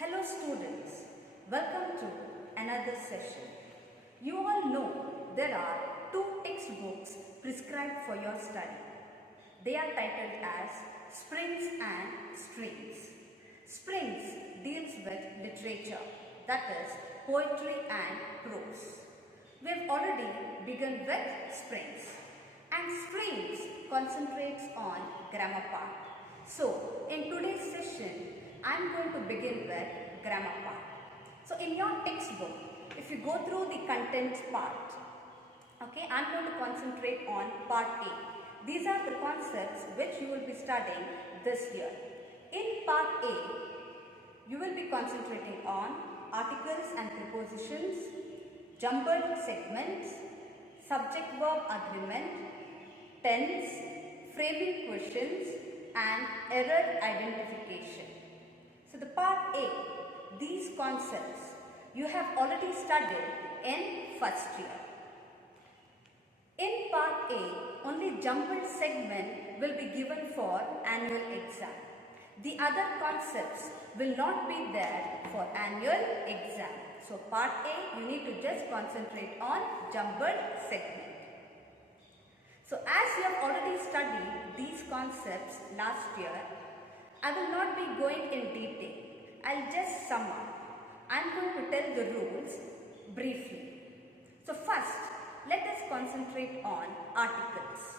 Hello students, welcome to another session. You all know there are two textbooks prescribed for your study. They are titled as Springs and Streams. Springs deals with literature, that is poetry and prose. We have already begun with Springs, and Streams concentrates on grammar part. So in today's session, I am going to begin with grammar part. So in your textbook, if you go through the contents part, okay, I am going to concentrate on part A. These are the concepts which you will be studying this year. In part A, you will be concentrating on articles and prepositions, jumbled segments, subject-verb agreement, tense, framing questions, and error identification. So the part A, these concepts you have already studied in first year. In part A, only jumbled segment will be given for annual exam. The other concepts will not be there for annual exam. So part A, you need to just concentrate on jumbled segment. So as you have already studied these concepts last year, I will not be going in detail. I'll just sum up. I am going to tell the rules briefly. So first, let us concentrate on articles.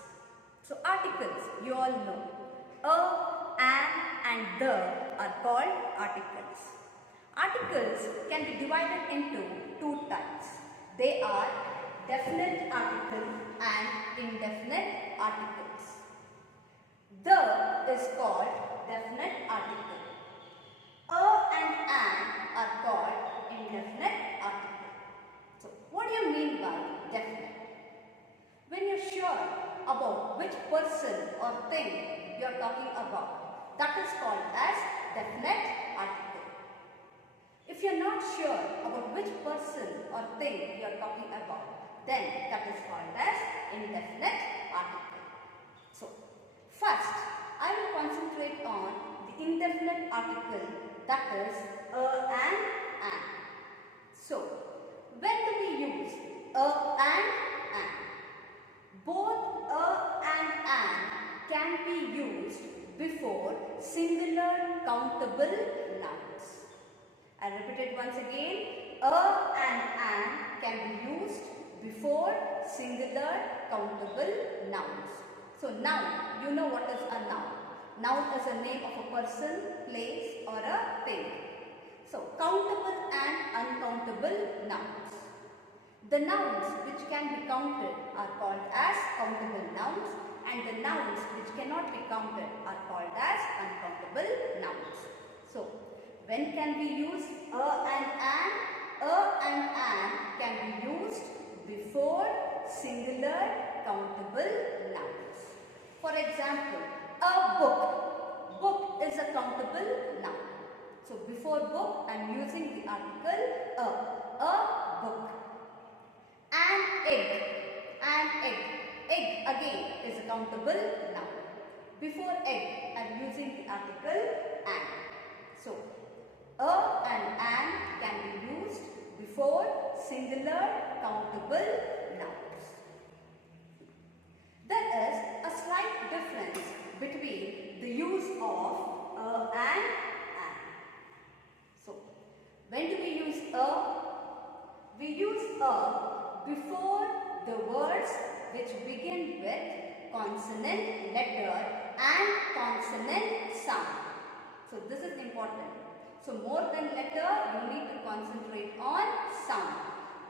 So articles, you all know. A, an and the are called articles. Articles can be divided into two types. They are definite article and indefinite articles. The is called definite article. A and an are called indefinite article. So what do you mean by definite? When you're sure about which person or thing you're talking about, that is called as definite article. If you're not sure about which person or thing you're talking about, then that is called as indefinite article. So first, I will concentrate on the indefinite article, that is a and an. So when do we use a and an? Both a and an can be used before singular countable nouns. I repeat it once again. A and an can be used before singular countable nouns. So noun, you know what is a noun. Noun is a name of a person, place or a thing. So countable and uncountable nouns. The nouns which can be counted are called as countable nouns, and the nouns which cannot be counted are called as uncountable nouns. So when can we use a and an? A and an can be used before singular countable nouns. For example, a book. Book is a countable noun. So before book, I am using the article a book. An egg. An egg. Egg again is a countable noun. Before egg, I am using the article an. So a and an can be used before singular countable nouns. There is a slight difference between the use of a and an. So when do we use a? We use a before the words which begin with consonant letter and consonant sound. So this is important. So more than letter, you need to concentrate on sound.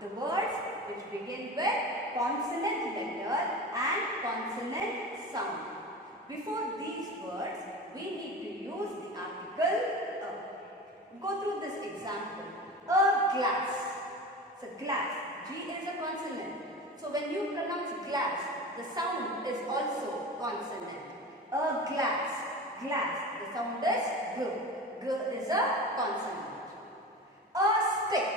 The words which begin with consonant letter and consonant sound. Before these words, we need to use the article a. Go through this example. A glass. So glass. G is a consonant. So when you pronounce glass, the sound is also consonant. A glass. Glass. The sound is G. G is a consonant. A stick.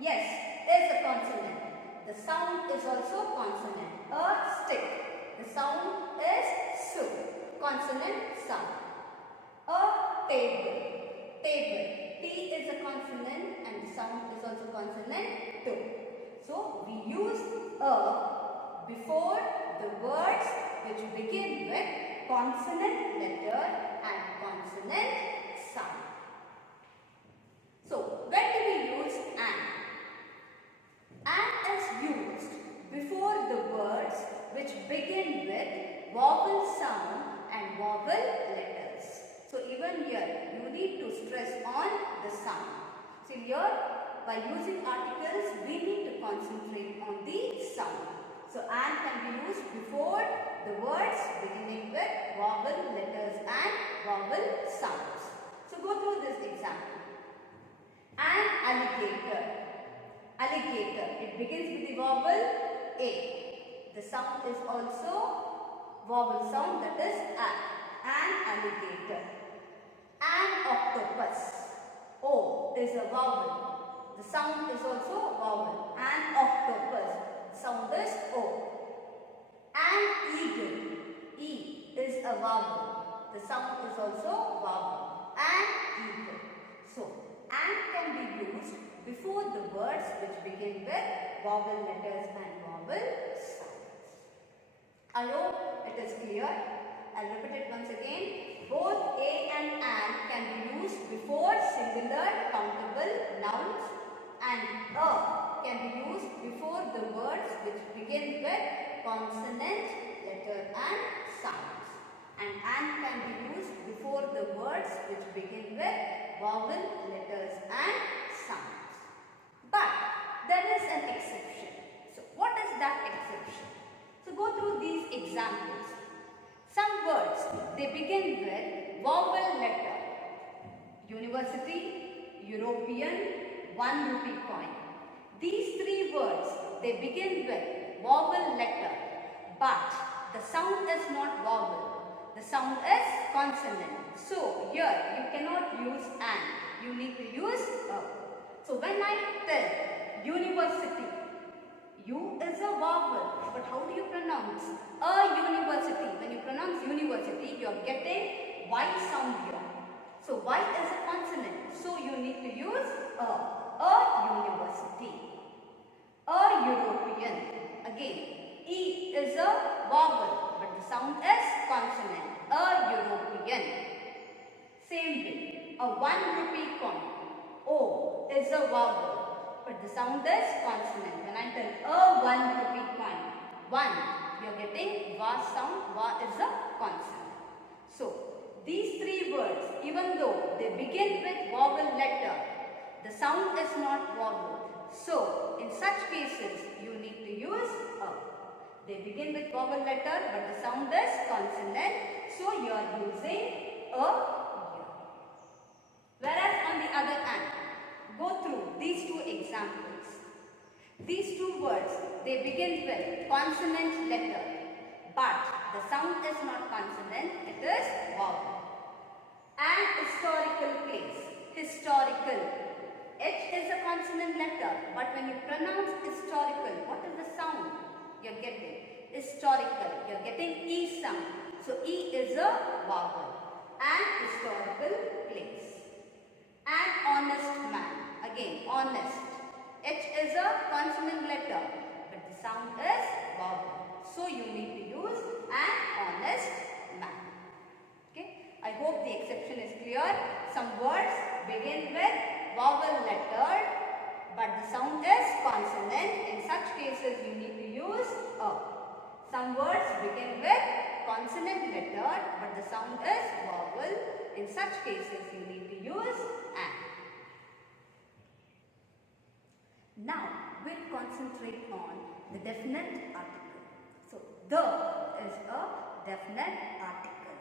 Yes, is a consonant. The sound is also consonant. A stick. The sound is su. Consonant sound. A table. Table. T also consonant to. So we use a before the words which begin with consonant letter and consonant sound. So when do we use an? An is used before the words which begin with vowel sound and vowel letters. So even here you need to stress on the sound. So here by using articles we need to concentrate on the sound. So an can be used before the words beginning with vowel letters and vowel sounds. So go through this example. An alligator. Alligator. It begins with the vowel A. The sound is also vowel sound, that is an alligator. An octopus. O is a vowel. The sound is also vowel. An octopus. Sound is O. An eagle. E is a vowel. The sound is also vowel. An eagle. So, an can be used before the words which begin with vowel letters and vowel sounds. I hope it is clear. I'll repeat it once again. Both a and an can be used before singular countable nouns, and a can be used before the words which begin with consonant, letter and sounds, and an can be used before the words which begin with vowel, letters and sounds. But there is an exception. So what is that exception? So go through these examples. Some words, they begin with vowel letter. University, European, 1 rupee coin. These three words, they begin with vowel letter, but the sound is not vowel. The sound is consonant. So here you cannot use an. You need to use a. So when I tell university, U is a vowel, but how do you pronounce? A university. When you pronounce university, you are getting Y sound here. So Y is a consonant. So you need to use a university. A European. Again, E is a vowel, but the sound is consonant. A European. Same way, a 1 rupee coin. O is a vowel, but the sound is consonant. When I tell a 1 rupee coin, 1, you are getting va sound. Va is a consonant. So, these three words, even though they begin with vowel letter, the sound is not vowel. So, in such cases, you need to use a. They begin with vowel letter, but the sound is consonant. So, you are using a here. Whereas on the other hand, go through these two examples. These two words, they begin with consonant letter, but the sound is not consonant, it is vowel. An historical place. Historical. H is a consonant letter, but when you pronounce historical, what is the sound you are getting? Historical. You are getting E sound. So E is a vowel. An historical place. An honest man. Again, honest. H is a consonant letter, but the sound is vowel. So you need to use an honest man. Okay. I hope the exception is clear. Some words begin with vowel letter, but the sound is consonant. In such cases, you need to use a. Some words begin with consonant letter, but the sound is vowel. In such cases, you need to use an. Now, we'll concentrate on the definite article. So, the is a definite article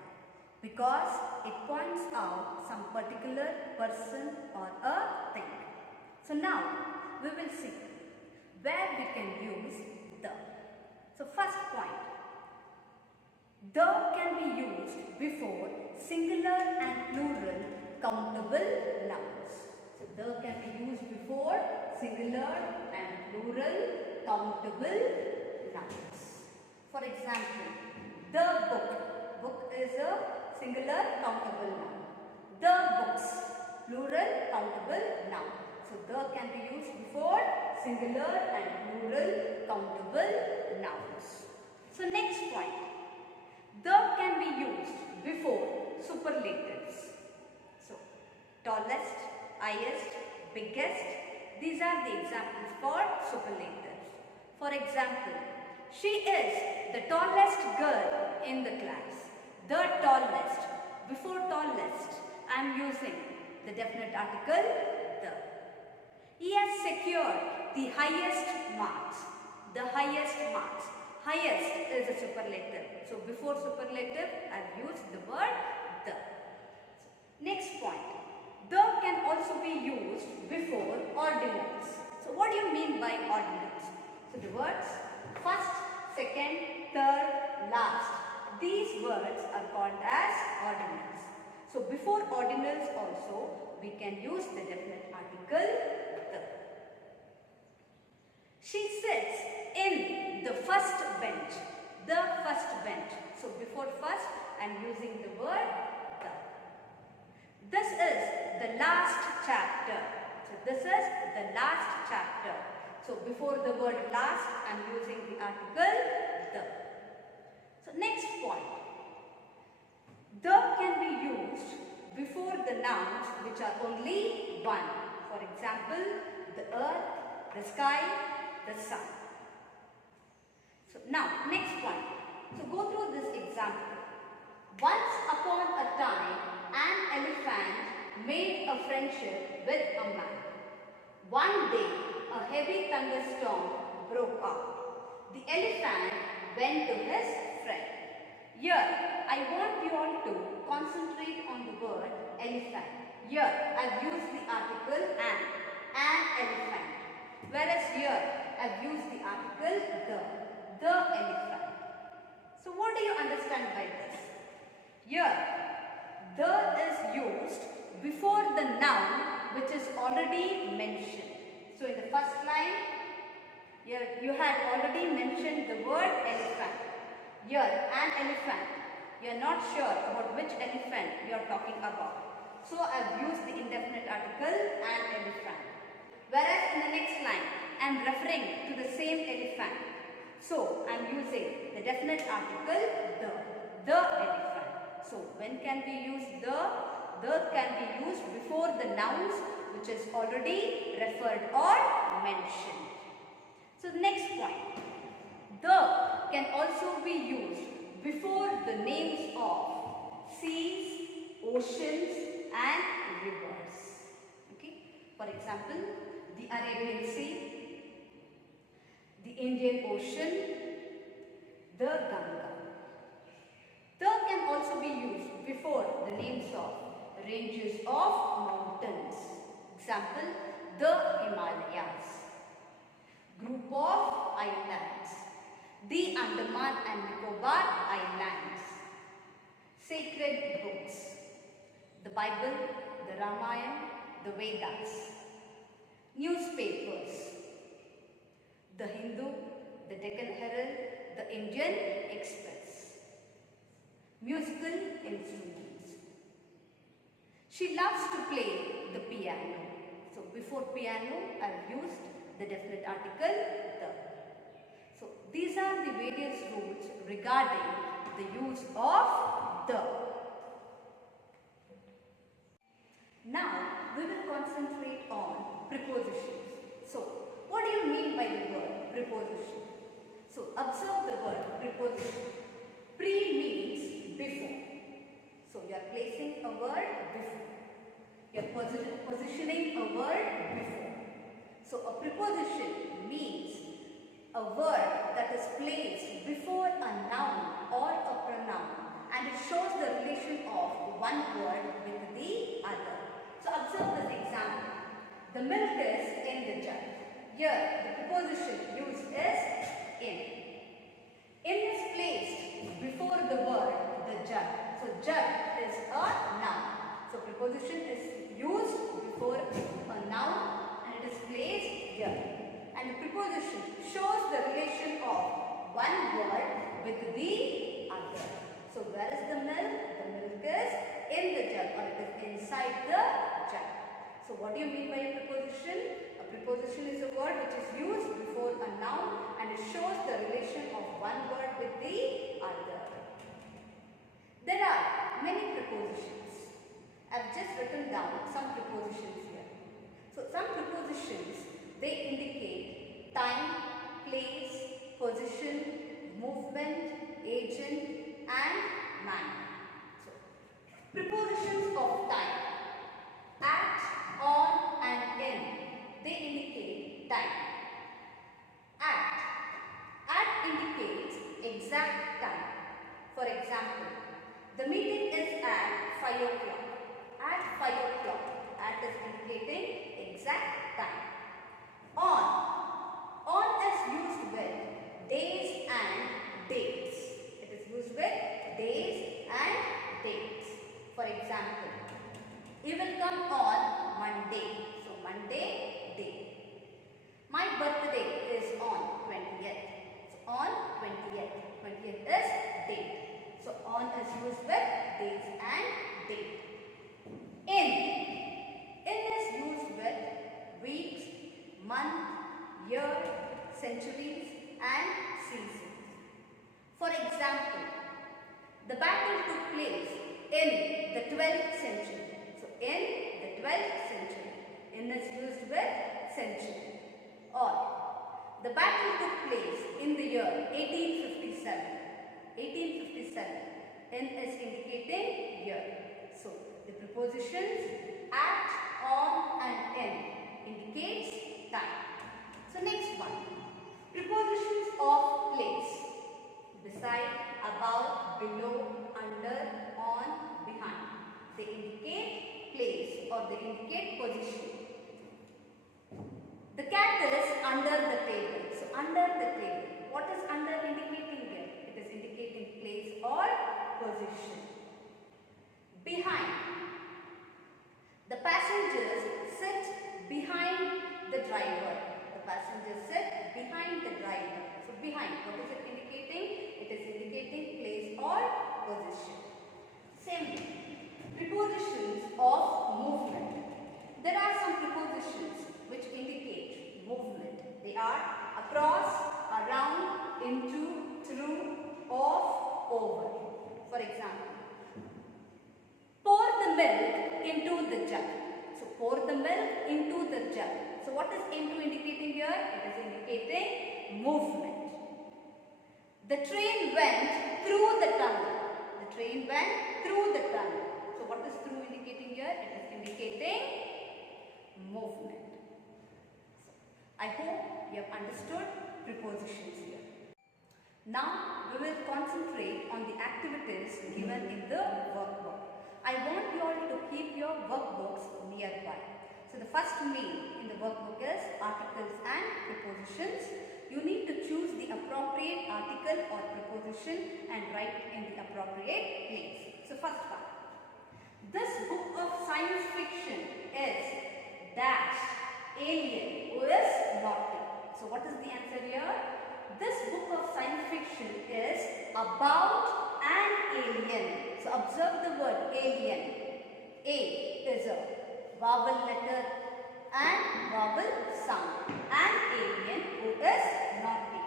because it points out some particular person or a thing. So, now we will see where we can use the. So, first point, the can be used before singular and plural countable nouns. So, the can be used before singular and plural countable nouns. For example, the book. Book is a singular countable noun. The books, plural countable noun. So the can be used before singular and plural countable nouns. So next point. The can be used before superlatives. So tallest, highest, biggest. These are the examples for superlatives. For example, she is the tallest girl in the class. The tallest. Before tallest, I am using the definite article the. He has secured the highest marks. The highest marks. Highest is a superlative. So before superlative, I have used the word the. Next point. The can also be used before ordinals. So what do you mean by ordinals? So the words first, second, third, last. These words are called as ordinals. So before ordinals also, we can use the definite article the. She sits in the first bench. The first bench. So before first, I am using the word the. This is the last chapter. So this is the last chapter. So before the word last, I am using the article the. So next point. The can be used before the nouns which are only one. For example, the earth, the sky, the sun. So now next point. So go through this example. Once upon a time, an elephant made a friendship with a man. One day, a heavy thunderstorm broke out. The elephant went to his friend. Here, I want you all to concentrate on the word elephant. Here, I have used the article an elephant. Whereas here, I have used the article the elephant. So what do you understand by this? Here, the is used before the noun which is already mentioned. So in the first line, here you had already mentioned the word elephant. Here, an elephant. You are not sure about which elephant you are talking about. So I have used the indefinite article an elephant. Whereas in the next line, I am referring to the same elephant. So I am using the definite article the elephant. So when can we use the? The can be used before the nouns which is already referred or mentioned. So the next point. The can also be used before the names of seas, oceans and rivers. Okay. For example, the Arabian Sea, the Indian Ocean, the Ganga. The can also be used before the names of ranges of mountains. Example, the Himalayas. Group of islands. The Andaman and Nicobar Islands. Sacred books. The Bible, the Ramayana, the Vedas. Newspapers. The Hindu, the Deccan Herald, the Indian Express. Musical instruments. She loves to play the piano. So before piano, I have used the definite article the. So these are the various rules regarding the use of the. Now we will concentrate on prepositions. So what do you mean by the word preposition? So observe the word preposition. Pre means before. So you are placing a word before. You are positioning a word before. So a preposition means a word that is placed before a noun or a pronoun, and it shows the relation of one word with the other. So observe this example. The milk is in the jug. Here the preposition used is in. In is placed before the word the jug. So jug is a noun. So preposition is used before a noun and it is placed here. And the preposition shows the relation of one word with the other. So where is the milk? The milk is in the jug, or it is inside the jug. So So what do you mean by a preposition? A preposition is a word which is used before a noun and it shows the relation of one word with the other. There are many prepositions. I have just written down some prepositions here. So some prepositions, they indicate time, place, position, movement, agent and manner. So prepositions of time. At, on and in, they indicate time. At indicates exact time. For example, the meeting is at 5 o'clock. At 5 o'clock. At is indicating exact time. On is used with days and dates. It is used with days and dates. For example, you will come on Monday. So Monday, day. My birthday is on 20th. So on 20th. 20th is date. So on is used with days and date. In is used with weeks, month, year, centuries and seasons. For example, the battle took place in the 12th century. So in the 12th century. In is used with century. Or the battle took place in the year 1857. 1857. In is indicating year. So the prepositions at, on and in indicates time. So next one. Prepositions of place. Beside, above, below, under, on, behind. They indicate place or they indicate position. The cat is under the table. So under the table. What is under indicating here? It is indicating place or position. Behind. The passengers sit behind the driver. The passengers sit behind the driver. So behind. What is it indicating? It is indicating place or position. Same thing. Prepositions of movement. There are some prepositions which indicate movement. They are across, around, into, through, off, over. For example, pour the milk into the jug. So pour the milk into the jug. So what is into indicating here? It is indicating movement. The train went through the tunnel. The train went through the tunnel. So what is through indicating here? It is indicating movement. So, I hope you have understood prepositions here. Now we will concentrate on the activities given in the workbook. I want you all to keep your workbooks nearby. So the first main in the workbook is articles and prepositions. You need to choose the appropriate article or preposition and write in the appropriate place. So first one. This book of science fiction is dash alien who is naughty. So what is the answer here? This book of science fiction is about an alien. So observe the word alien. A is a vowel letter and vowel sound. An alien who is naughty.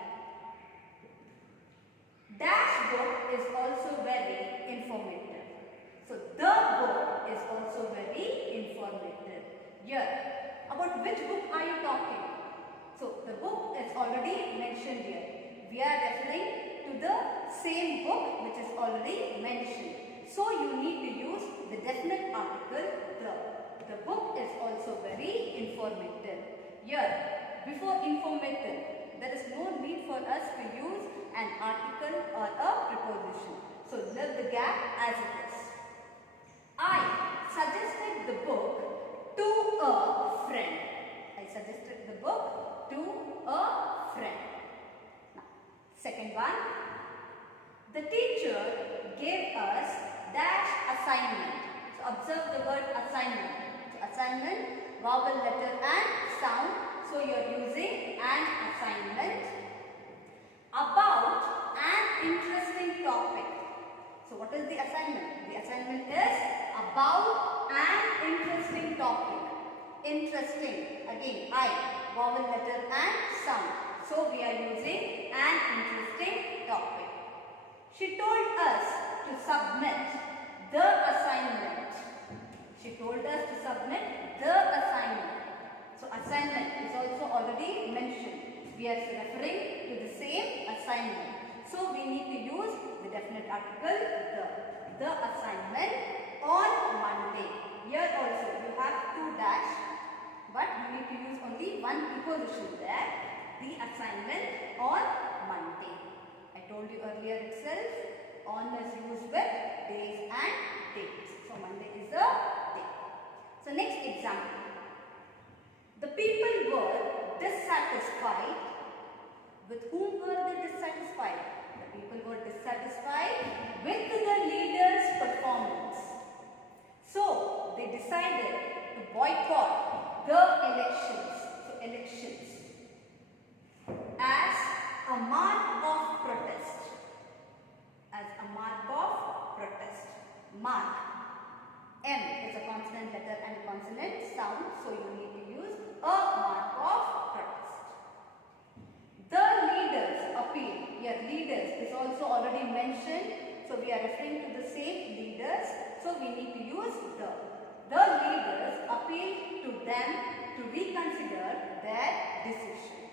Dash book is also very informative. So the book is also very informative. Here, about which book are you talking? So the book is already mentioned here. We are referring to the same book which is already mentioned. So you need to use the definite article the. The book is also very informative. Here, before informative, there is no need for us to use an article or a preposition. So leave the gap as it is. I suggested the book to a friend. I suggested the book to a friend. Now, second one. The teacher gave us dash assignment. So observe the word assignment. So assignment, vowel letter and sound. So you are using an assignment about an interesting topic. So what is the assignment? The assignment is about an interesting topic. Interesting. Again, I, vowel, letter and sound. So we are using an interesting topic. She told us to submit the assignment. She told us to submit the assignment. So assignment is also already mentioned. We are referring to the same assignment. So we need to use the definite article the assignment on Monday. Here also you have two dash, but you need to use only one preposition there. The assignment on Monday. I told you earlier itself, on is used with days and dates. So Monday is a day. So next example. The people were dissatisfied. With whom were they dissatisfied? The people were dissatisfied with the leader's performance. So they decided to boycott the elections. So elections as a mark of protest. As a mark of protest. Mark. M is a consonant letter and consonant sound. So you need to use a mark of protest. The leaders appealed. Here leaders is also already mentioned. So we are referring to the same leaders. So we need to use the. The leaders appealed to them to reconsider their decision.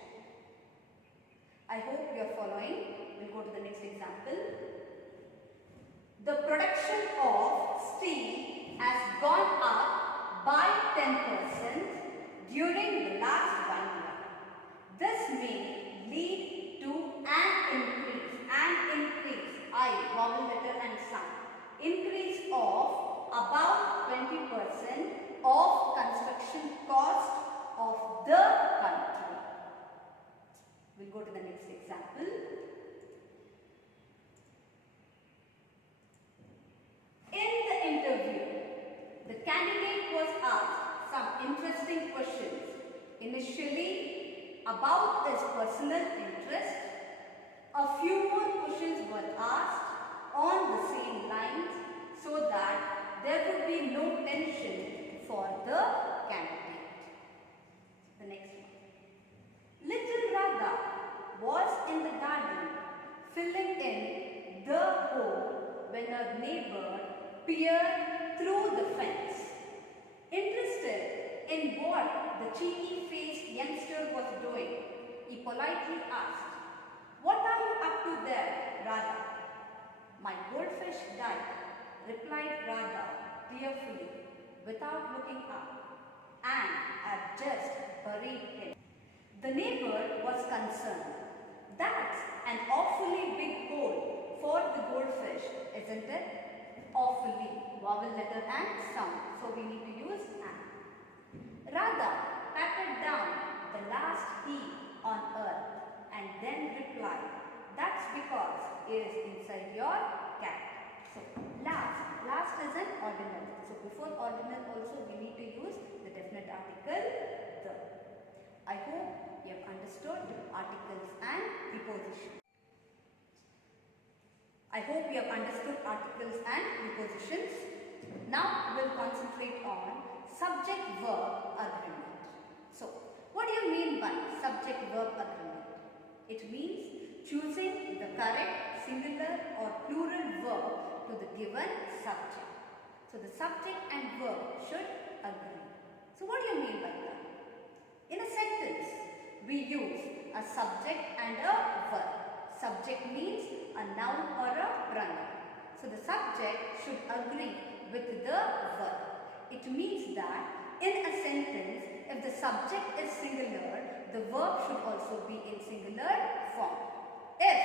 I hope you are following. We'll go to the next example. The production of steel has gone up by 10% during the last 1 year. This may lead to an increase, I, vowel, letter and sound, increase of about 20% of construction cost of the country. We'll go to the next example. In the interview, the candidate was asked some interesting questions. Initially, about his personal interest. A few more questions were asked on the same lines so that there would be no tension for the candidate. The next one. Little Radha was in the garden filling in the hole when her neighbor peered through the fence. Interested in what the cheeky-faced youngster was doing, he politely asked, "What are you up to there, Radha?" "My goldfish died," replied Radha tearfully, without looking up, "and I've just buried him." The neighbor was concerned. "That's an awfully big hole for the goldfish, isn't it?" Awfully, vowel, letter and sound. So we need to use an. Radha patted down the last E on earth and then replied, "That's because it is inside your cat." So last is an ordinal. So before ordinal also we need to use the definite article the. I hope you have understood articles and prepositions. I hope you have understood articles and prepositions. Now we will concentrate on subject-verb agreement. So, what do you mean by subject-verb agreement? It means choosing the correct singular or plural verb to the given subject. So, the subject and verb should agree. So, what do you mean by that? In a sentence, we use a subject and a verb. Subject means a noun or a pronoun. So, the subject should agree with the verb. It means that in a sentence, if the subject is singular, the verb should also be in singular form. If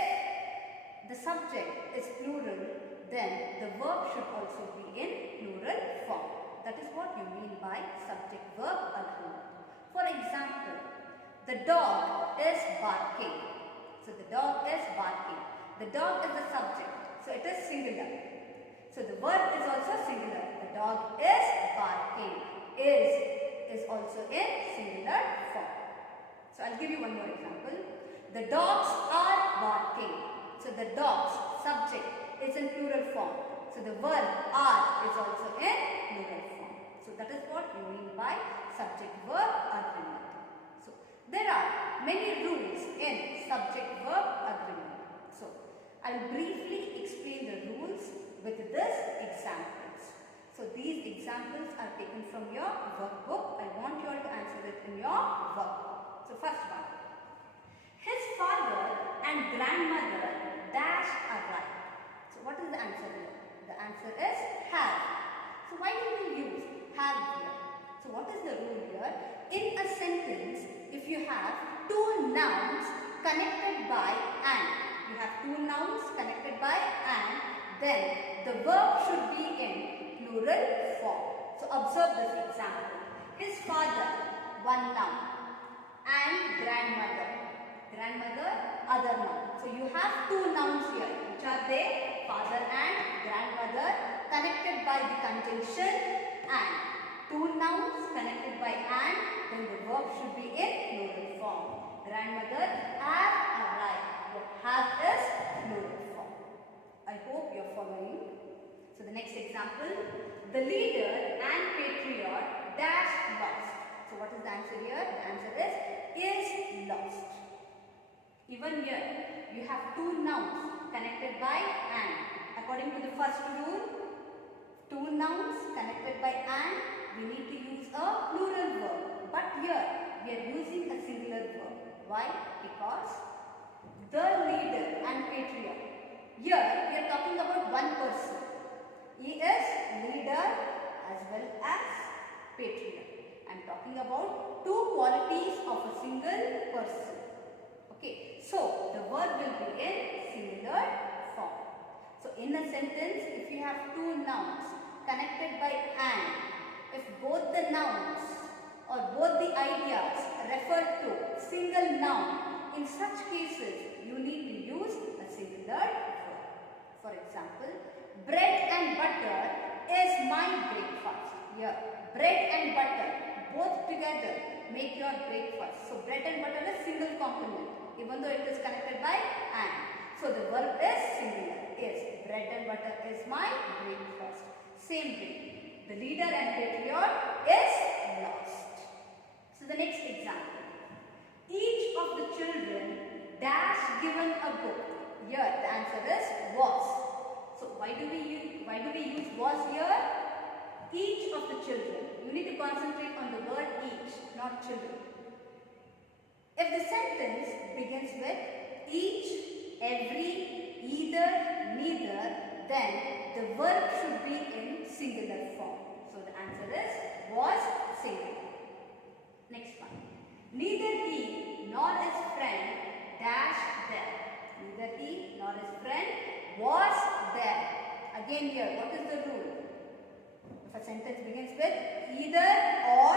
the subject is plural, then the verb should also be in plural form. That is what you mean by subject-verb agreement. For example, the dog is barking. So, the dog is barking. The dog is the subject. So, it is singular. So, the verb is also singular. The dog is barking. Is also in singular form. So, I will give you one more example. The dogs are barking. So, the dogs subject is in plural form. So, the verb are is also in plural form. So that is what we mean by subject-verb agreement. So there are many rules in subject-verb agreement. So I will briefly explain the rules with these examples. So these examples are taken from your workbook. I want you all to answer it in your workbook. So first one. His father and grandmother dash are right. So what is the answer here? The answer is have. So why do we use have here? So what is the rule here? In a sentence, if you have two nouns connected by and, you have two nouns connected by and, then the verb should be in plural form. So observe this example. His father, one noun, and grandmother, other noun. So you have two nouns here. Which are they? Father and grandmother, connected by the conjunction and. Two nouns connected by and, then the verb should be in plural form. Grandmother have arrived. Your have is plural form. I hope you are following. So the next example. The leader and patriot dash lost. So what is the answer here? The answer is lost. Even here, you have two nouns connected by and. According to the first rule, two nouns connected by and, we need to use a plural verb. But here, we are using a singular verb. Why? Because the leader and patriot. Here, we are talking about one person. He is leader as well as patriot. I am talking about two qualities of a single person. Okay, so the verb will be in singular form. So in a sentence, if you have two nouns connected by and, if both the nouns or both the ideas refer to single noun, in such cases you need to use a singular verb. For example, bread and butter is my breakfast. Here, bread and butter both together make your breakfast. So bread and butter is single complement, even though it is connected by and. So the verb is singular. Is bread and butter is my breakfast. Same way, the leader and patriot is lost. So the next example. Each of the children dash given a book. Here the answer is was. So why do we use was here? Each of the children. You need to concentrate on the word each, not children. If the sentence begins with each, every, either, neither, then the verb should be in singular form. So the answer is was singular. Next one. Neither he nor his friend dash there. Neither he nor his friend was there. Again here, what is the rule? If a sentence begins with either or,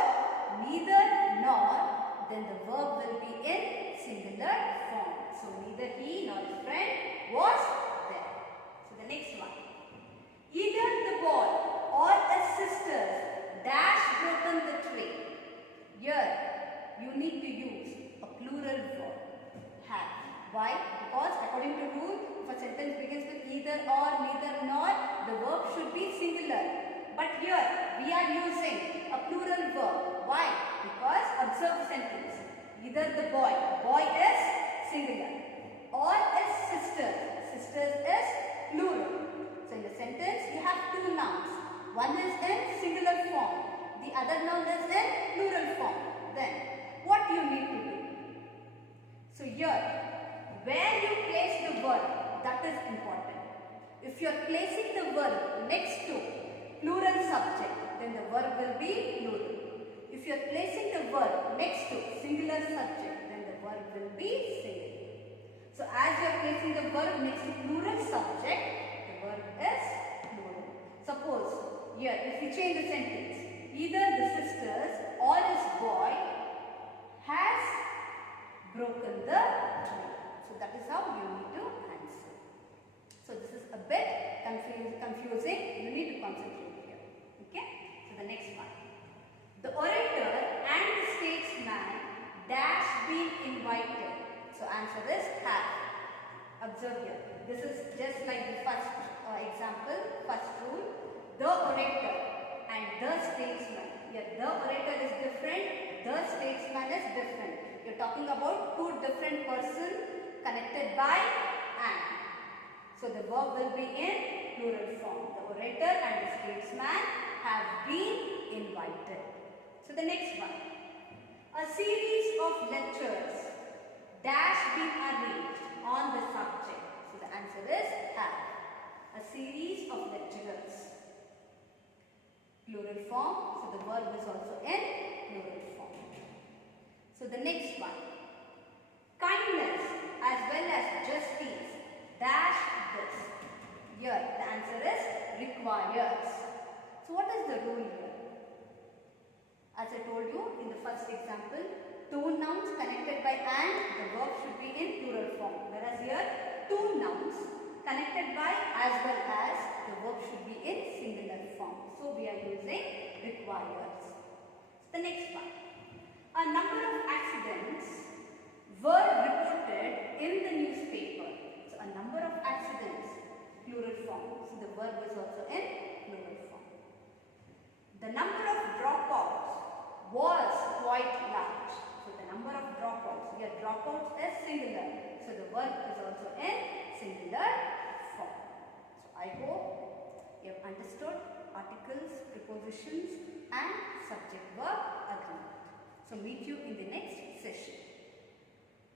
neither nor, then the verb will be in singular form. So neither he nor his friend was there. So the next one. Either the boy or his sisters dash broken the tree. Here you need to use a plural verb, have. Why? Because according to rule, if a sentence begins with either or, neither nor, the verb should be singular. But here we are using a plural verb. Why? Because observe the sentence. Either the boy is singular, or his sisters is plural. So in the sentence you have two nouns. One is in singular form, the other noun is in plural form. Then what you need to do? So here, where you place the verb, that is important. If you are placing the verb next to plural subject, then the verb will be plural. If you are placing the verb next to singular subject, then the verb will be singular. So as you are placing the verb next to plural subject, the verb is plural. Suppose here, if you change the sentence, either the sisters or his boy has broken the tree. So that is how you need to answer. So this is a bit confusing. You need to concentrate here. Okay? So the next one. The orator and the statesman dash being invited. So answer is have. Observe here. This is just like the first example, first rule. The orator and the statesman connected by and. So the verb will be in plural form. The orator and the statesman have been invited. So the next one. A series of lectures dash been arranged on the subject. So the answer is have. A series of lecturers. Plural form. So the verb is also in plural form. So the next one. Kindness as well as justice dash this. Here the answer is requires. So what is the rule here? As I told you in the first example, two nouns connected by and, the verb should be in plural form. Whereas here, two nouns connected by as well as, the verb should be in singular form. So we are using requires. The next one. A number of accidents were reported in the newspaper. So a number of accidents, plural form. So the verb is also in plural form. The number of dropouts was quite large. So the number of dropouts, here dropouts is singular. So the verb is also in singular form. So I hope you have understood articles, prepositions and subject verb agreement. So meet you in the next session.